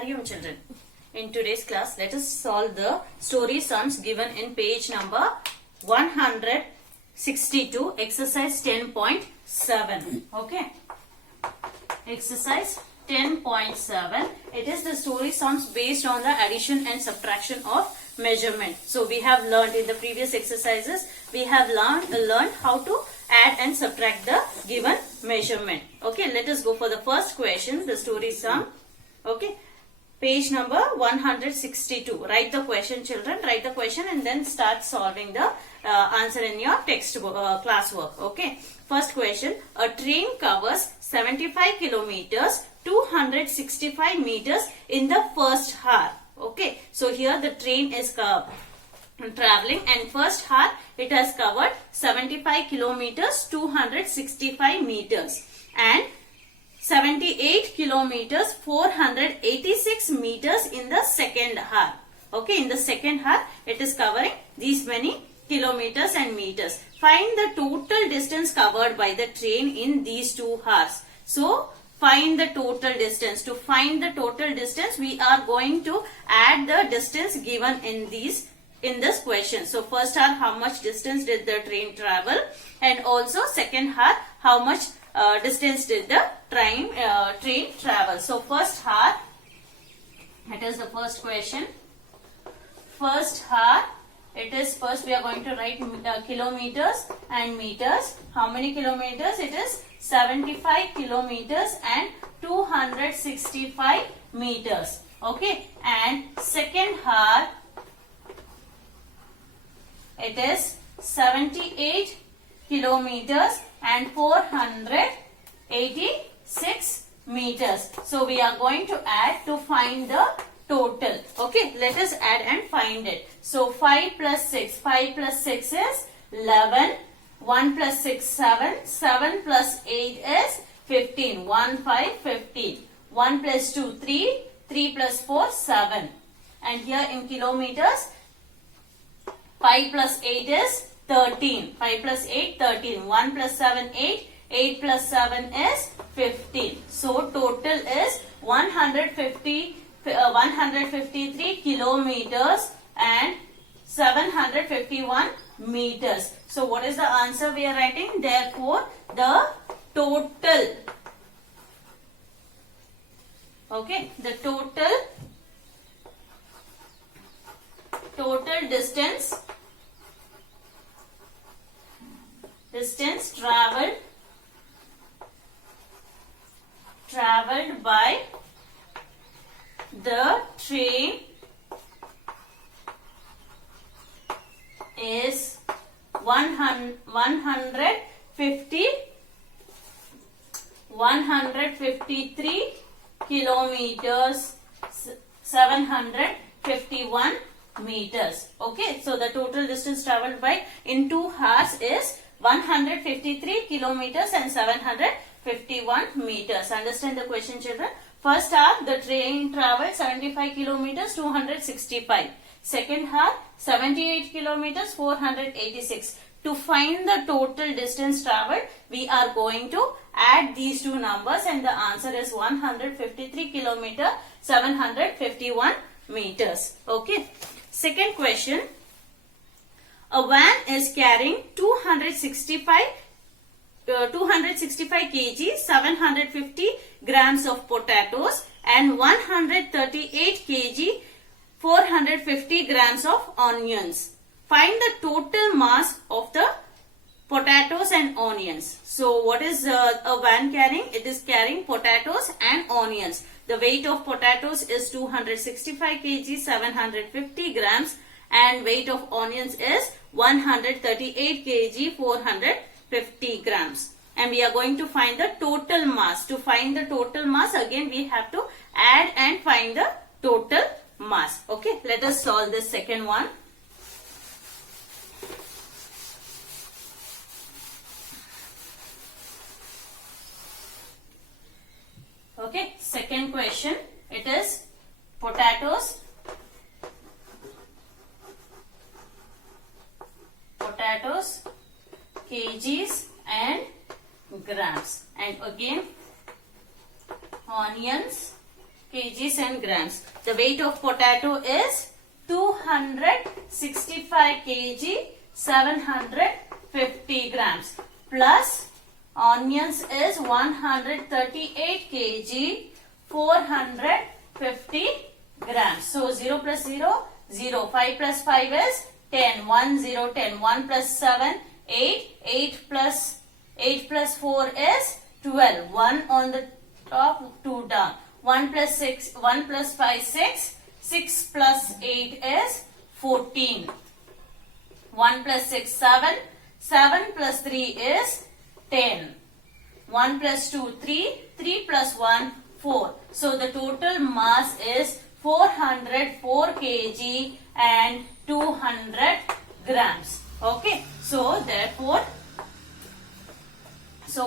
Hariom children. In today's class, let us solve the story sums given in page number 162, exercise 10.7. Okay. Exercise 10.7. It is the story sums based on the addition and subtraction of measurement. So we have learned in the previous exercises, we have learned how to add and subtract the given measurement. Okay, let us go for the first question, the story sum. Okay, page number 162. Write the question, children. Write the question and then start solving the answer in your textbook, classwork. Okay, first question. A train covers 75 kilometers, 265 meters in the first hour. Okay, so here the train is traveling, and first hour it has covered 75 kilometers, 265 meters, and 78 kilometers, 486 meters in the second hour. Okay, in the second hour it is covering these many kilometers and meters. Find the total distance covered by the train in these 2 hours. So find the total distance. To find the total distance, we are going to add the distance given in this question. So first hour, how much distance did the train travel, and also second hour, how much distance did the train travel. So first hour, it is the first question. First hour, it is first we are going to write kilometers and meters. How many kilometers? It is 75 kilometers and 265 meters. Okay, and second hour, it is 78 kilometers and 486 meters. So we are going to add to find the total. Okay, let us add and find it. So 5 plus 6. 5 plus 6 is 11. 1 plus 6, 7. 7 plus 8 is 15. 1, 5, 15. 1 plus 2, 3. 3 plus 4, 7. And here in kilometers, 5 plus 8 is 13. 5 plus 8, 13. 1 plus 7, 8. 8 plus 7 is 15. So total is 153 kilometers and 751 meters. So what is the answer we are writing? Therefore, the total, okay, the total distance traveled by the train is 153 kilometers, 751 meters. Okay, so the total distance traveled by in 2 hours is 153 kilometers and 751 meters. Understand the question, children? First hour, the train traveled 75 kilometers, 265. Second hour, 78 kilometers, 486. To find the total distance traveled, we are going to add these two numbers, and the answer is 153 kilometer, 751 meters. Okay. Second question. A van is carrying 265 kg, 750 grams of potatoes and 138 kg, 450 grams of onions. Find the total mass of the potatoes and onions. So what is a van carrying? It is carrying potatoes and onions. The weight of potatoes is 265 kg, 750 grams, and weight of onions is 138 kg, 450 grams. And we are going to find the total mass. To find the total mass, again we have to add and find the total mass. Okay, let us solve this second one. Okay, second question. It is potatoes, kgs and grams, and again onions, kgs and grams. The weight of potato is 265 kg, 750 grams. Plus onions is 138 kg, 450 grams. So 0 plus 0, 0. 5 plus 5 is 10. 1, 0, 10. 1 plus 7, 8. 8 plus 4 is 12. 1 on the top, 2 down. 1 plus 6, 1 plus 5, 6. 6 plus 8 is 14. 1 plus 6, 7. 7 plus 3 is 10. 1 plus 2, 3. 3 plus 1, 4. So the total mass is 404 kg and 200 grams. Okay. So therefore,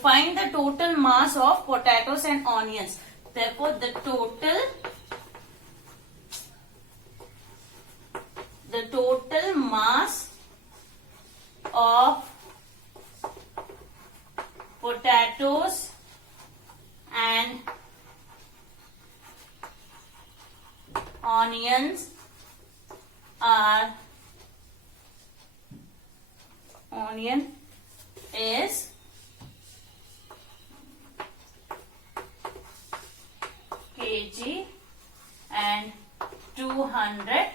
find the total mass of potatoes and onions. Therefore, the total mass of potatoes and onions is kg and 200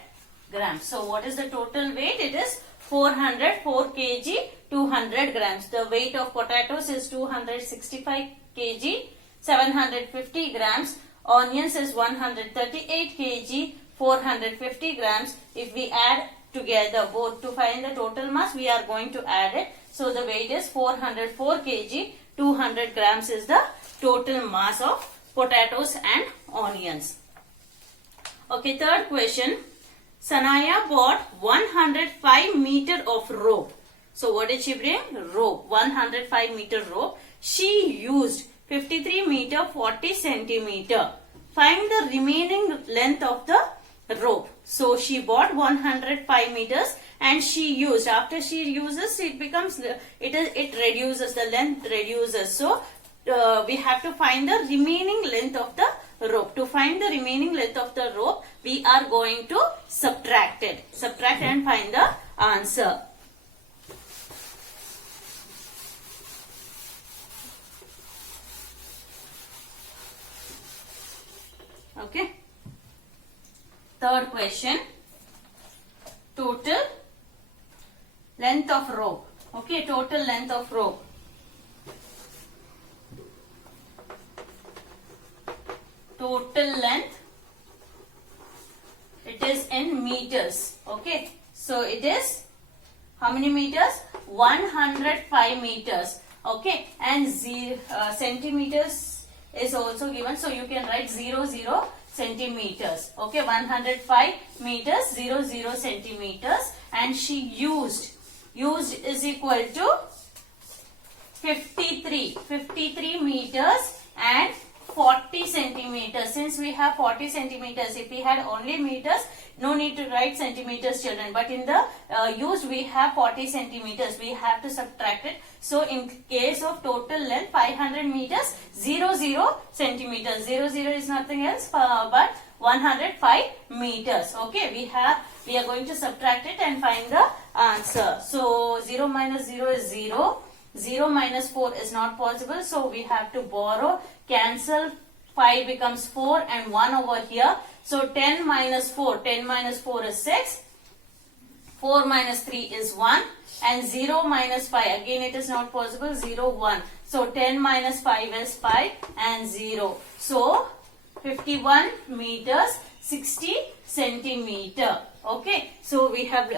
grams. So what is the total weight? It is 404 kg, 200 grams. The weight of potatoes is 265 kg, 750 grams. Onions is 138 kg, 450 grams. If we add together both to find the total mass, we are going to add it. So the weight is 404 kg, 200 grams is the total mass of potatoes and onions. Okay, third question. Sanaya bought 105 meter of rope. So what did she bring? Rope. 105 meter rope. She used 53 meter 40 centimeter. Find the remaining length of the rope. So she bought 105 meters and she used. After she uses, it reduces, the length reduces. So we have to find the remaining length of the rope. To find the remaining length of the rope, we are going to subtract it. Subtract and find the answer. Okay. Third question. Total length of rope. Okay, total length of rope. Total length, it is in meters. Okay, so it is how many meters? 105 meters. Okay, and centimeters is also given, so you can write 00 centimeters. Okay, 105 meters, 00 centimeters, and she used is equal to 53 meters and 40 centimeters. Since we have 40 centimeters, if we had only meters, no need to write centimeters, children. But in the used, we have 40 centimeters. We have to subtract it. So in case of total length, 500 meters, 00 centimeters. 00 is nothing else but 105 meters. Okay, we are going to subtract it and find the answer. So 0 minus 0 is 0. 0 minus 4 is not possible, so we have to borrow, cancel, 5 becomes 4 and 1 over here. So 10 minus 4 is 6, 4 minus 3 is 1 and 0 minus 5, again it is not possible, 0, 1. So 10 minus 5 is 5 and 0. So 51 meters, 60 centimeter. Okay, so we have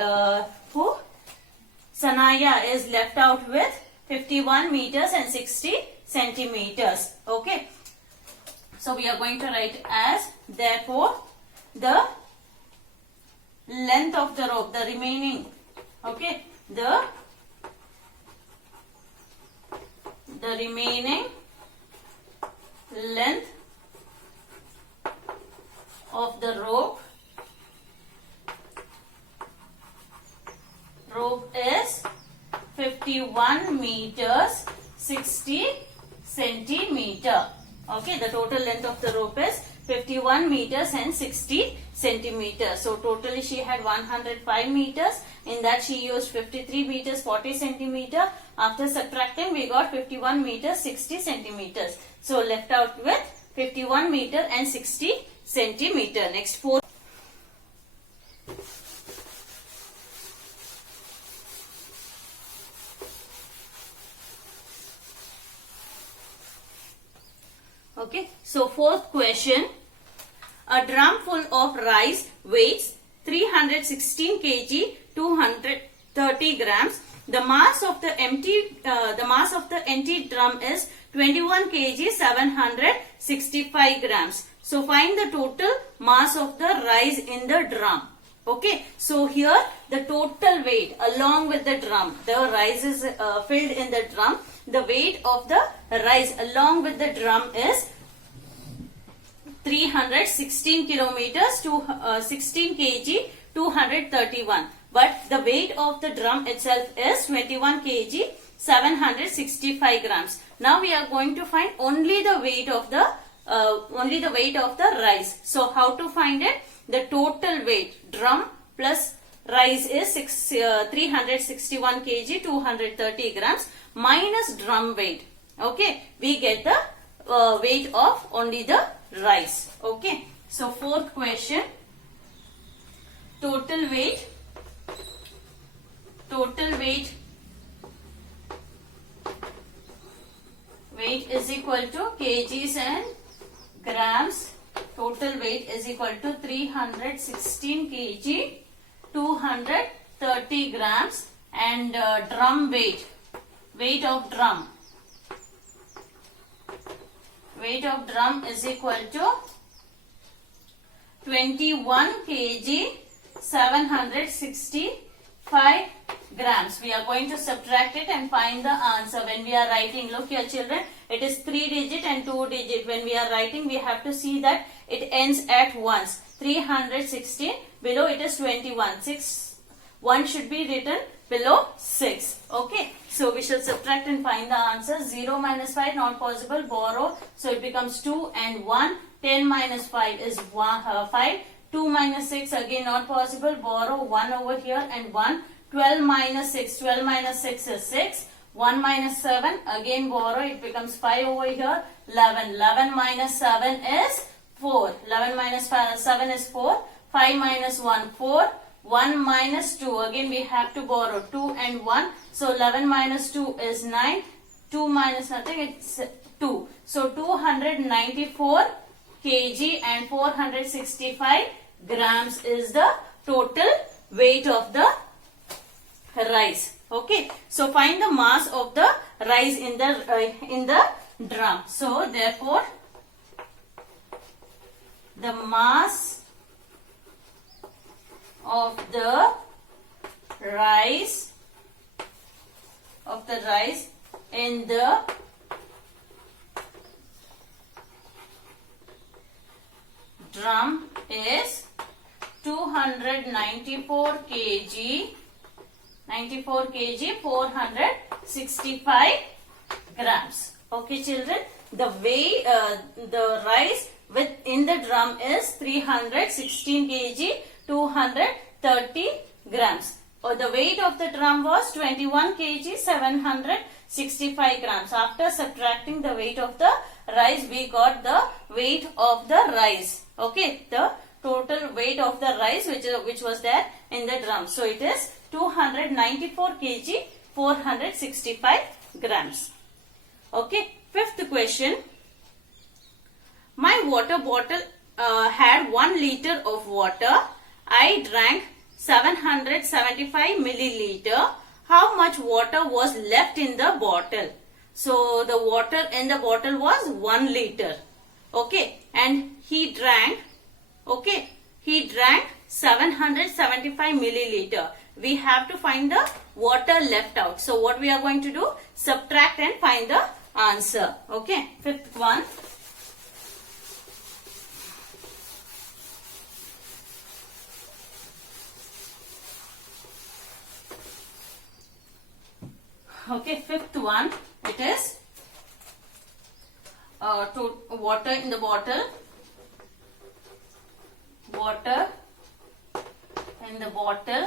Sanaya is left out with 51 meters and 60 centimeters. Okay. So we are going to write as, therefore, the length of the rope, the remaining, okay, the remaining length of the rope is 51 meters 60 centimeter. Okay, the total length of the rope is 51 meters and 60 centimeters. So totally she had 105 meters. In that she used 53 meters 40 centimeter. After subtracting we got 51 meters 60 centimeters. So left out with 51 meter and 60 centimeter. Next, fourth. Okay, so fourth question. A drum full of rice weighs 316 kg, 230 grams. The mass of the empty drum is 21 kg, 765 grams. So find the total mass of the rice in the drum. Okay, so here the total weight along with the drum, the rice is filled in the drum. The weight of the rice along with the drum is 316 kilometers to 16 kg 231. But the weight of the drum itself is 21 kg 765 grams. Now we are going to find only the weight of the rice. So how to find it? The total weight, drum plus rice is 361 kg 230 grams minus drum weight. Okay, we get the weight of only the rice. Okay, so fourth question, total weight is equal to kgs and grams. Total weight is equal to 316 kg 230 grams and drum weight of drum is equal to 21 kg 765 grams. We are going to subtract it and find the answer. When we are writing, look here children, it is 3 digit and 2 digit. When we are writing, we have to see that it ends at ones. 316, below it is 21. 1 should be written below 6. Okay, so we shall subtract and find the answer. 0 minus 5 not possible, borrow, so it becomes 2 and 1. 10 minus 5 is 5. 2 minus 6 again not possible, borrow 1 over here and 1. 12 minus 6 is 6. 1 minus 7 again borrow, it becomes 5 over here. 11 minus 7 is 4. 11 minus 7 is 4. 5 minus 1 4. 1 minus 2 again we have to borrow 2 and 1. So 11 minus 2 is 9. 2 minus nothing, it's 2. So 294 kg and 465 grams is the total weight of the rice. Okay, so find the mass of the rice in the drum. So therefore the mass of the rice in the drum is 294 kg 465 grams. Okay children, the rice in the drum is 316 kg 230 grams. Or the weight of the drum was 21 kg 765 grams. After subtracting the weight of the rice, we got the weight of the rice. Okay, the total weight of the rice which was there in the drum. So it is 294 kg 465 grams. Okay, fifth question. My water bottle had 1 liter of water. I drank 775 milliliter. How much water was left in the bottle? So the water in the bottle was 1 liter. Okay, and he drank 775 milliliter. We have to find the water left out. So what we are going to do? Subtract and find the answer. Okay, fifth one. Okay, fifth one, it is water in the bottle. water in the bottle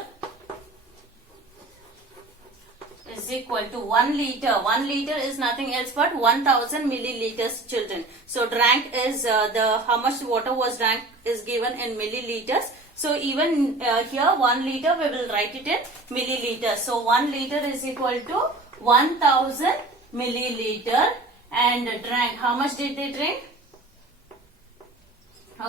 is equal to 1 liter. 1 liter is nothing else but 1000 milliliters, children. So drank is the how much water was drank is given in milliliters. So even here 1 liter we will write it in milliliters. So 1 liter is equal to 1000 milliliter, and drank. How much did they drink?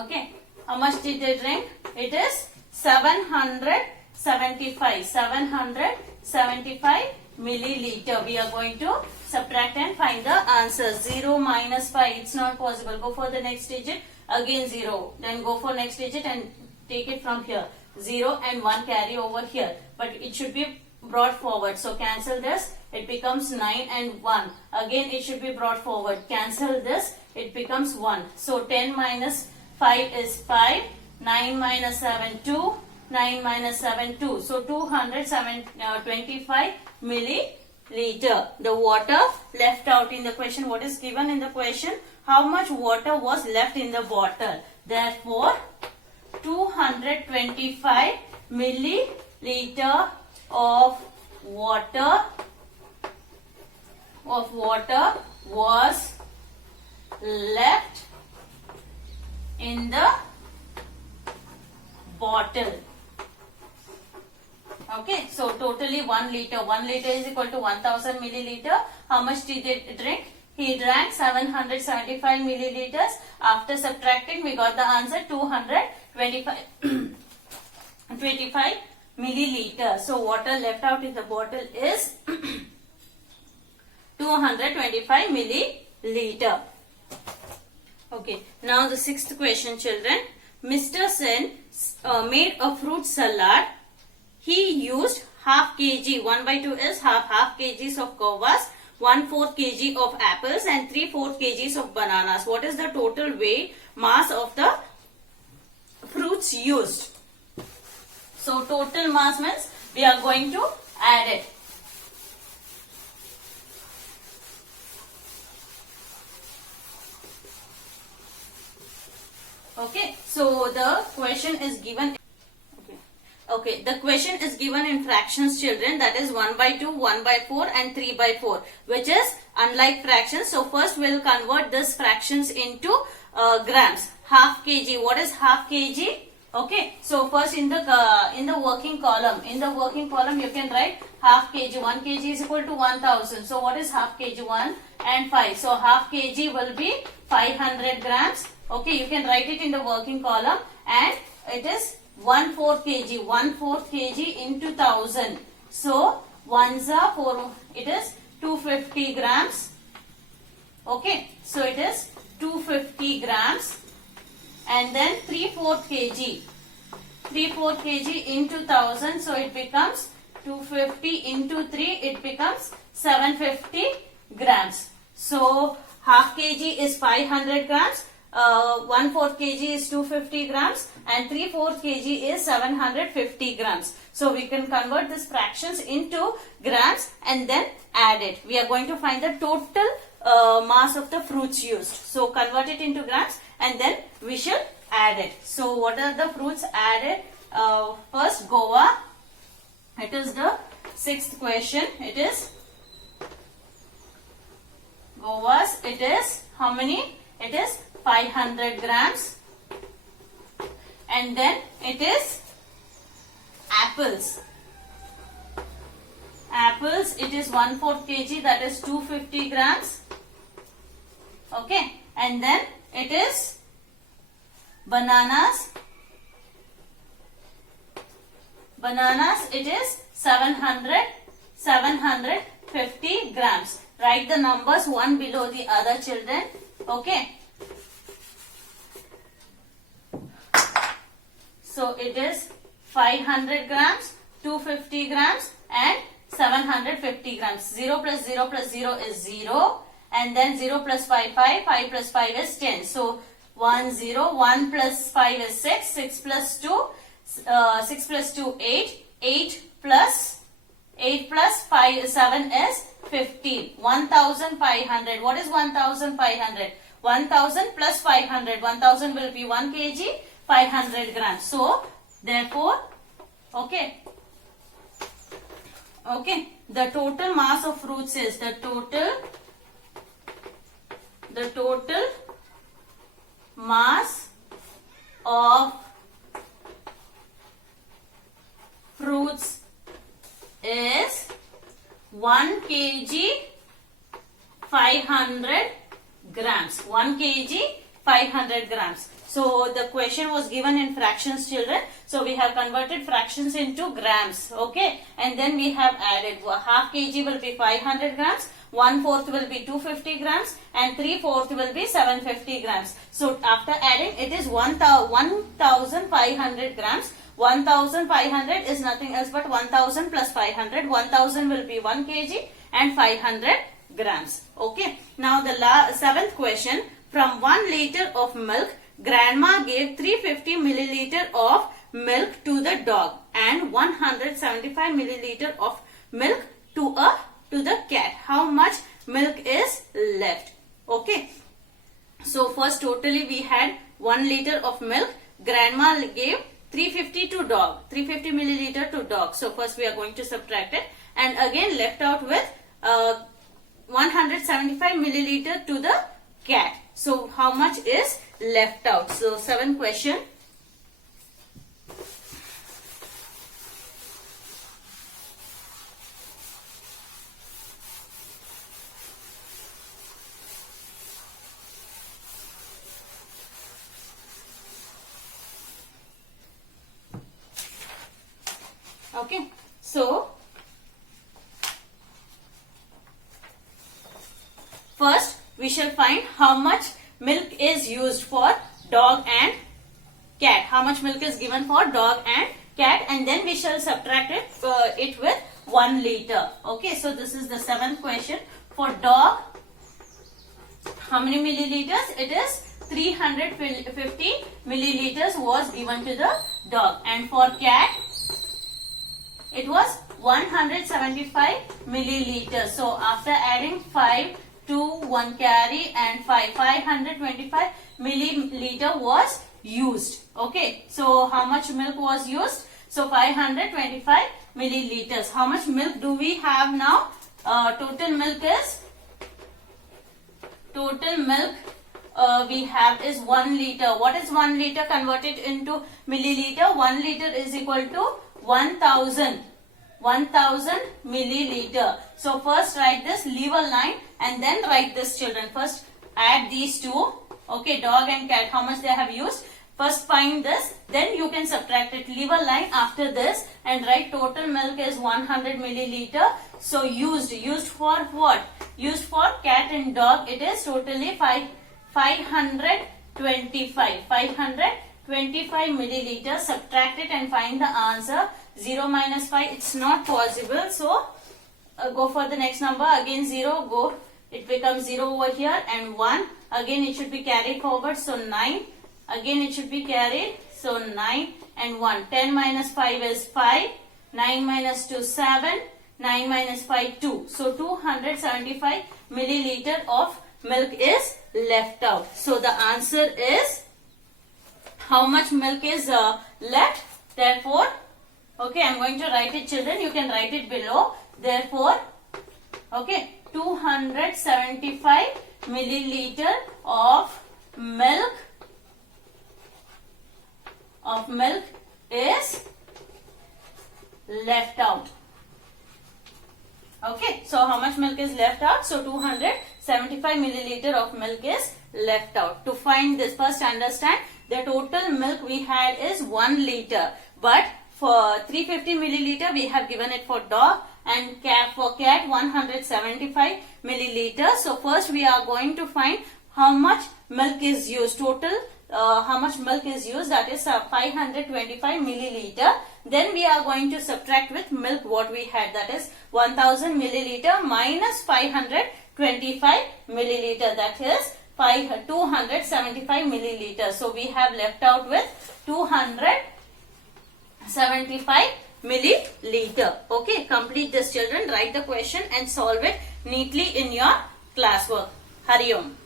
Okay, how much did they drink? It is 775 milliliter. We are going to subtract and find the answer. 0 minus 5, it's not possible. Go for the next digit. Again 0. Then go for next digit and take it from here. 0 and 1 carry over here. But it should be brought forward. So cancel this. It becomes 9 and 1. Again it should be brought forward. Cancel this. It becomes 1. So 10 minus 5 is 5. 9 minus 7, 2. 9 minus 7, 2. So 225 milliliter. The water left out in the question. What is given in the question? How much water was left in the bottle? Therefore, 225 milliliter of water was left in the bottle. Okay, so totally 1 liter. 1 liter is equal to 1000 milliliter. How much did they drink? He drank 775 milliliters. After subtracting, we got the answer 225 milliliter. So water left out in the bottle is 225 milliliter. Okay, now the sixth question, children. Mr. Sen made a fruit salad. He used half kg, 1/2 is half kgs of guavas, 1/4 kg of apples and 3/4 kgs of bananas. What is the total weight mass of the fruits used? So total mass means we are going to add it. Okay, so the question is given. Okay, the question is given in fractions, children. That is 1/2, 1/4 and 3/4, which is unlike fractions. So first we will convert these fractions into grams. Half kg. What is half kg? Okay, so first in the working column, you can write half kg. 1 kg is equal to 1000. So what is half kg? 1 and 5. So half kg will be 500 grams. Okay, you can write it in the working column, and it is 1/4 kg. 1/4 kg into 1000. So 1s are 4. It is 250 grams. Okay, so it is 250 grams. And then 3/4 kg. 3/4 kg into 1000. So it becomes 250 into 3. It becomes 750 grams. So half kg is 500 grams. 1/4 kg is 250 grams and 3/4 kg is 750 grams. So we can convert these fractions into grams and then add it. We are going to find the total mass of the fruits used. So convert it into grams and then we should add it. So what are the fruits added? First, guava. It is the sixth question. It is guavas. It is how many? It is 500 grams. And then it is apples. Apples, it is 1/4 kg, that is 250 grams. Okay, and then it is bananas. Bananas, it is 750 grams. Write the numbers one below the other, children. Okay. So it is 500 grams, 250 grams and 750 grams. 0 plus 0 plus 0 is 0. And then 0 plus 5, 5. 5 plus 5 is 10. So 1, 0. 1 plus 5 is 6. 6 plus 2. 6 plus 2, 8. 8 plus 5, 7 is 15. 1500. What is 1500? 1000 plus 500. 1000 will be 1 kg. 500 grams. So therefore, okay, the total mass of fruits is the total mass of fruits is 1 kg 500 grams. 1 kg 500 grams. So the question was given in fractions, children. So we have converted fractions into grams. Okay. And then we have added half kg will be 500 grams. 1/4 will be 250 grams. And 3/4 will be 750 grams. So after adding, it is 1500 grams. 1500 is nothing else but 1000 plus 500. 1000 will be 1 kg and 500 grams. Okay. Now the seventh question. From 1 liter of milk, grandma gave 350 milliliter of milk to the dog and 175 milliliter of milk to the cat. How much milk is left? Okay. So first totally we had 1 liter of milk. Grandma gave 350 to dog. 350 milliliter to dog. So first we are going to subtract it. And again left out with 175 milliliter to the cat. So how much is left out? So seventh question. Okay. So first we shall find how much milk is used for dog and cat. How much milk is given for dog and cat, and then we shall subtract it with 1 liter. Okay, so this is the seventh question. For dog, how many milliliters? It is 350 milliliters was given to the dog, and for cat it was 175 milliliters. So after adding 5 to 1 carry and 525 milliliter was used. Okay, so how much milk was used? So 525 milliliters. How much milk do we have now? Total milk we have is 1 liter. What is 1 liter converted into milliliter? 1 liter is equal to 1000 milliliter. So first write this, leave a line, and then write this, children. First add these two. Okay, dog and cat, how much they have used. First find this, then you can subtract it. Leave a line after this and write total milk is 100 milliliter. So used for what? Used for cat and dog, it is totally 525 milliliters. Subtract it and find the answer. 0 minus 5, it's not possible. So go for the next number. Again 0, go. It becomes 0 over here, and 1. Again it should be carried forward. So 9. Again it should be carried. So 9 and 1. 10 minus 5 is 5. 9 minus 2, 7. 9 minus 5, 2. So 275 milliliter of milk is left out. So the answer is, how much milk is left? Therefore, okay, I'm going to write it, children. You can write it below. Therefore, okay, 275 milliliter of milk is left out. Okay, so how much milk is left out? So 275 milliliter of milk is left out. To find this, first understand the total milk we had is 1 liter, but for 350 milliliter we have given it for dog, and for cat 175 milliliter. So first we are going to find how much milk is used, total how much milk is used, that is 525 milliliter. Then we are going to subtract with milk what we had, that is 1000 milliliter minus 525 milliliter, that is 275 milliliter. So we have left out with 275 milliliter. Okay, complete this, children. Write the question and solve it neatly in your classwork. Hari Om.